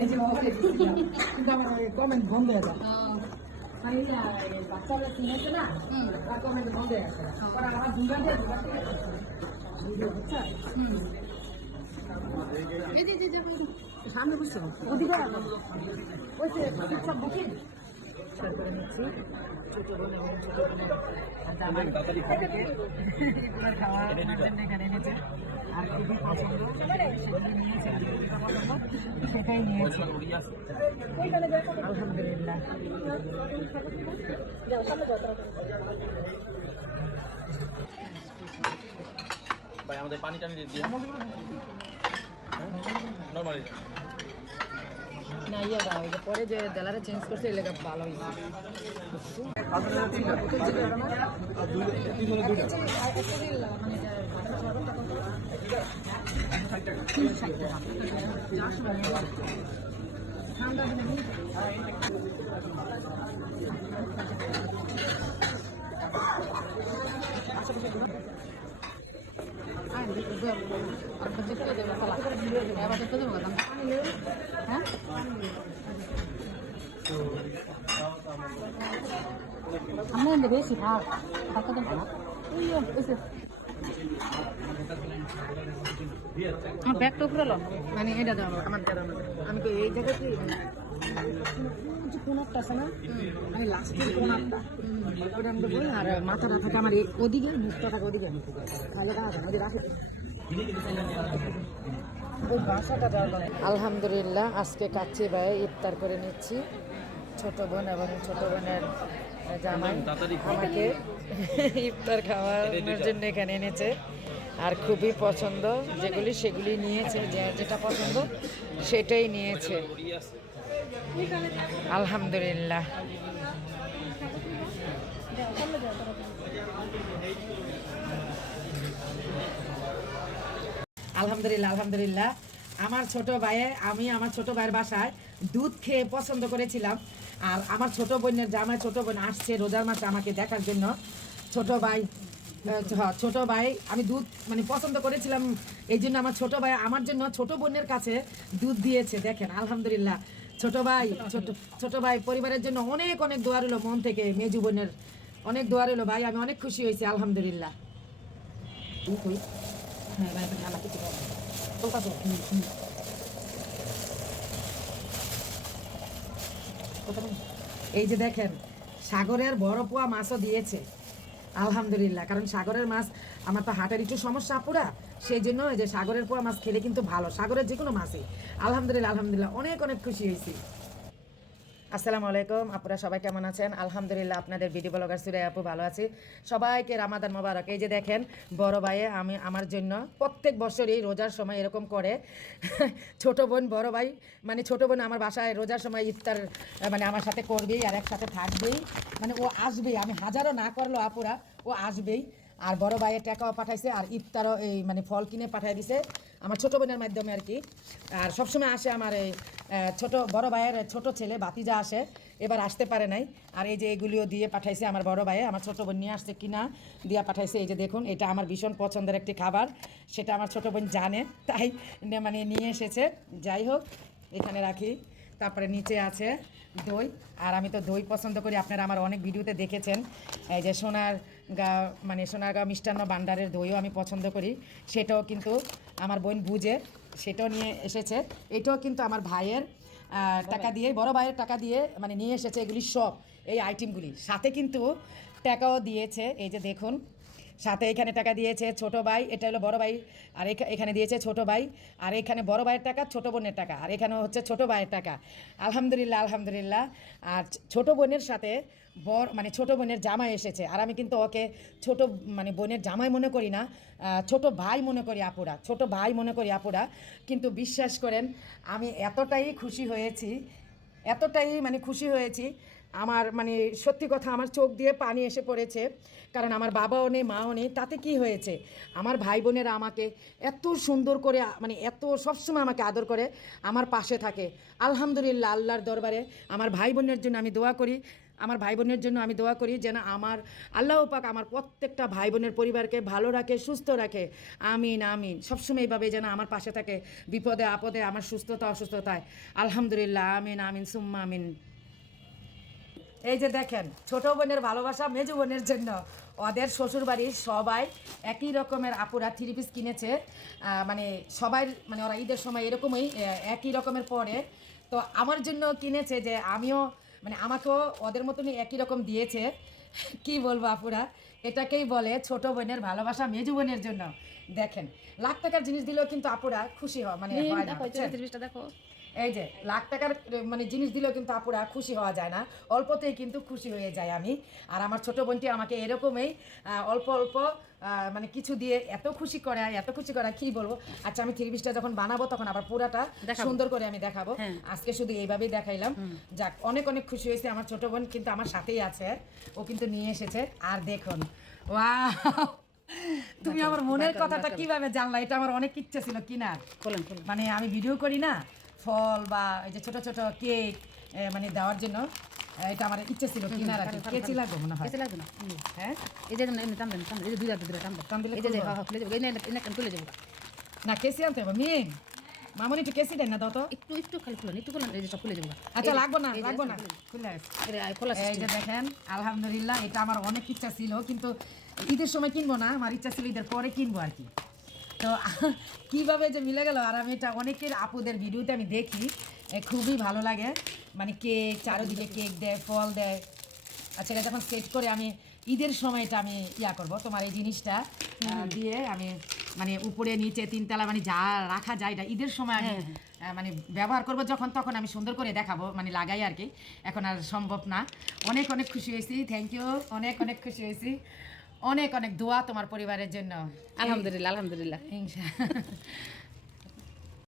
এই যে কিন্তু আমার কমেন্ট বন্ধ হয়ে যায় বাচ্চারা শুনেছে না কমেন্ট বন্ধ হয়ে গেছে আমার দুবার সামনে বুঝছো ওদিকে ওই সব বুঝি তারপরে নিচ্ছি ছোট বোন এবং ছোট বোনের খাওয়া জন্য এখানে এনেছে আর খুবই পছন্দ সেটাই নিয়েছে আলহামদুলিল্লাহ। ভাই আমাদের পানি টানি দিয়ে নরমালি না ইয়ে দাও যে পরে যে ডলারে চেঞ্জ করছে এলাকা ভালো হয়েছে আমরা বেশি ভাগ আমার ব্যাগটা উপরে লো মানে এটা দাও আমার আমি তো এই জায়গায় কোন একটা আছে না আমি লাস্টের কোন একটা ওটা আমি বলি আর মাথাটা থাকে আমার ওদিকে মুখটা থাকে ওদিকে খালে ওদিকে রাখে আলহামদুলিল্লাহ আজকে কাচ্চি ভাই ইফতার করে নিচ্ছি ছোট বোন এবং ছোট বোনের জামাই আমাকে ইফতার খাওয়ানোর জন্য এখানে এনেছে আর খুবই পছন্দ যেগুলি সেগুলি নিয়েছে যেটা পছন্দ সেটাই নিয়েছে আলহামদুলিল্লাহ। আলহামদুলিল্লাহ আলহামদুলিল্লাহ আমার ছোট ভাইয়ে আমি আমার ছোট ভাইয়ের বাসায় দুধ খেয়ে পছন্দ করেছিলাম আর আমার ছোট বোনের জামাই ছোট বোন আসছে রোজার মাসে আমাকে দেখার জন্য ছোট ভাই আমি দুধ মানে পছন্দ করেছিলাম এই জন্য আমার ছোট ভাই আমার জন্য ছোট বোনের কাছে দুধ দিয়েছে দেখেন আলহামদুলিল্লাহ ছোট ভাই পরিবারের জন্য অনেক অনেক দোয়া রইল মন থেকে মেজু বোনের অনেক দোয়া রইল ভাই আমি অনেক খুশি হয়েছি আলহামদুলিল্লাহ। এই যে দেখেন সাগরের বড় পোয়া মাছও দিয়েছে আলহামদুলিল্লাহ কারণ সাগরের মাছ আমার তো হাটের একটু সমস্যা পুরা সেই জন্য যে সাগরের পোয়া মাছ খেলে কিন্তু ভালো সাগরের যে কোনো মাছই আলহামদুলিল্লাহ আলহামদুলিল্লাহ অনেক অনেক খুশি হয়েছি। আসসালামু আলাইকুম আপনারা সবাই কেমন আছেন আলহামদুলিল্লাহ আপনাদের ভিডিও ব্লগার সুরাই আপু ভালো আছি সবাইকে রামাদান মোবারক। এই যে দেখেন বড় ভাইয়ে আমি আমার জন্য প্রত্যেক বছরই রোজার সময় এরকম করে ছোট বোন বড় ভাই মানে ছোট বোন আমার বাসায় রোজার সময় ইফতার মানে আমার সাথে করবেই আর একসাথে থাকবেই মানে ও আসবেই আমি হাজারও না করলো আপুরা ও আসবেই আর বড় ভাইয়ের টাকাও পাঠাইছে আর ইফতারও এই মানে ফল কিনে পাঠাই দিছে আমার ছোটো বোনের মাধ্যমে আর কি আর সবসময় আসে আমার এই বড় ভাইয়ের ছোট ছেলে ভাতিজা আসে এবার আসতে পারে নাই আর এই যে এগুলিও দিয়ে পাঠাইছে আমার বড় ভাইয়ে আমার ছোটো বোন নিয়ে আসছে কিনা দিয়া পাঠাইছে এই যে দেখুন এটা আমার ভীষণ পছন্দের একটি খাবার সেটা আমার ছোটো বোন জানে তাই মানে নিয়ে এসেছে যাই হোক এখানে রাখি। তারপরে নিচে আছে দই আর আমি তো দই পছন্দ করি আপনারা আমার অনেক ভিডিওতে দেখেছেন এই যে সোনারগাঁও মিষ্টান্ন ভান্ডারের দইও আমি পছন্দ করি সেটাও কিন্তু আমার বোন বুঝে সেটাও নিয়ে এসেছে এটাও কিন্তু আমার ভাইয়ের টাকা দিয়ে বড় ভাইয়ের টাকা দিয়ে মানে নিয়ে এসেছে এগুলি সব এই আইটেমগুলি সাথে কিন্তু টাকাও দিয়েছে এই যে দেখুন সাথে এখানে টাকা দিয়েছে ছোট ভাই এটা হলো বড় ভাই আর এখানে দিয়েছে ছোট ভাই আর এখানে বড় ভাইয়ের টাকা ছোট বোনের টাকা আর এখানে হচ্ছে ছোট ভাইয়ের টাকা আলহামদুলিল্লাহ আলহামদুলিল্লাহ। আর ছোট বোনের সাথে মানে ছোট বোনের জামাই এসেছে আর আমি কিন্তু ওকে ছোট মানে বোনের জামাই মনে করি না ছোট ভাই মনে করি আপুরা ছোট ভাই মনে করি আপুরা কিন্তু বিশ্বাস করেন আমি এতটাই খুশি হয়েছি আমার মানে সত্যি কথা আমার চোখ দিয়ে পানি এসে পড়েছে, কারণ আমার বাবাও নেই মাও নেই, তাতে কি হয়েছে আমার ভাই বোনেরা আমাকে এত সুন্দর করে মানে এত সবসময় আমাকে আদর করে, আমার পাশে থাকে। আলহামদুলিল্লাহ, আল্লাহর দরবারে আমার ভাই বোনের জন্য আমি দোয়া করি, আমার ভাই বোনের জন্য আমি দোয়া করি যেন আমার আল্লাহ পাক আমার প্রত্যেকটা ভাই বোনের পরিবারকে ভালো রাখে, সুস্থ রাখে। আমিন আমিন। সবসময় এইভাবে যেন আমার পাশে থাকে, বিপদে আপদে, আমার সুস্থতা অসুস্থতায়। আলহামদুলিল্লাহ, আমিন আমিন সুম্মা আমিন। এই যে দেখেন, ছোট বোনের ভালোবাসা মেজো বোনের জন্য ওদের শ্বশুরবাড়ির সবাই একই রকমের আপুরা থ্রি পিস কিনেছে। মানে সবাই মানে ওরা ঈদের সময় এরকমই একই রকমের পরে, তো আমার জন্য কিনেছে যে আমিও মানে আমাকেও ওদের মতনই একই রকম দিয়েছে। কি বলবো আপুরা, এটাকেই বলে ছোট বোনের ভালোবাসা মেজো বোনের জন্য। দেখেন, লাখ টাকার জিনিস দিলেও কিন্তু আপুরা খুশি হয় মানে হয় না, বুঝছেন? দেখো এই যে লাখ টাকার মানে জিনিস দিলেও কিন্তু আপুরা খুশি হওয়া যায় না, অল্পতেই কিন্তু খুশি হয়ে যায় আমি। আর আমার ছোট বোনটি আমাকে এরকমই অল্প অল্প মানে কিছু দিয়ে এত খুশি করে, এত খুশি করে কি বলবো। আচ্ছা, আমি থ্রি পিসটা যখন বানাবো তখন আবার পুরাটা দেখাবো। সুন্দর করে আমি দেখাবো। হ্যাঁ। আজকে শুধু এইভাবেই দেখাইলাম। যাক, অনেক অনেক খুশি হয়েছে। আমার ছোট বোন কিন্তু আমার সাথেই আছে, ও কিন্তু নিয়ে এসেছে। আর দেখুন, ওয়াও, তুমি আমার মনের কথাটা কিভাবে জানলা? এটা আমার অনেক ইচ্ছে ছিল কিনার, খোলেন খোলেন। মানে আমি ভিডিও করি না, ফল বা এই যে ছোট ছোট কেক মানে দেওয়ার জন্য এটা আমার ইচ্ছে ছিল কিনার আর কি। কেচি লাগবে মনে হয়, কেসে লাগবে না। হ্যাঁ এই যে এমনি টানবেন টানবেন, এই যে দুই হাতে ধরে টানবেন। টান দিলে এই যে খুলবে? হ্যাঁ হ্যাঁ, খুলে যাবো, এই না খুলে যাবো। না, কেসি আনতে হবে মিম, মামনি একটু কেসি দেন না দাও তো। একটু একটু খালি খুলেন, একটু খুলেন, এই যে সব খুলে যাবো। আচ্ছা, লাগবো না এই যে লাগবো না, খুলে খুলে আসছে। খোলা এই যে দেখেন, আলহামদুলিল্লাহ, এটা আমার অনেক ইচ্ছা ছিল, কিন্তু ঈদের সময় কিনবো না, আমার ইচ্ছা ছিল ঈদের পরে কিনবো আর কি। তো কিভাবে যে মিলে গেল। আর আমি এটা অনেকের আপুদের ভিডিওতে আমি দেখি, খুবই ভালো লাগে, মানে কেক চারোদিকে কেক দেয়, ফল দেয়। আচ্ছা, এটা যখন সেট করে আমি ঈদের সময়টা আমি ইয়া করব, তোমার এই জিনিসটা দিয়ে আমি মানে উপরে নিচে তিনতলা মানে যা রাখা যায় এটা ঈদের সময় আমি মানে ব্যবহার করব, যখন তখন আমি সুন্দর করে দেখাবো, মানে লাগাই আর কি। এখন আর সম্ভব না। অনেক অনেক খুশি হয়েছি, থ্যাংক ইউ, অনেক অনেক খুশি হয়েছি। অনেক অনেক দোয়া তোমার পরিবারের জন্য। আলহামদুলিল্লাহ আলহামদুলিল্লাহ। ইনশাআল্লাহ।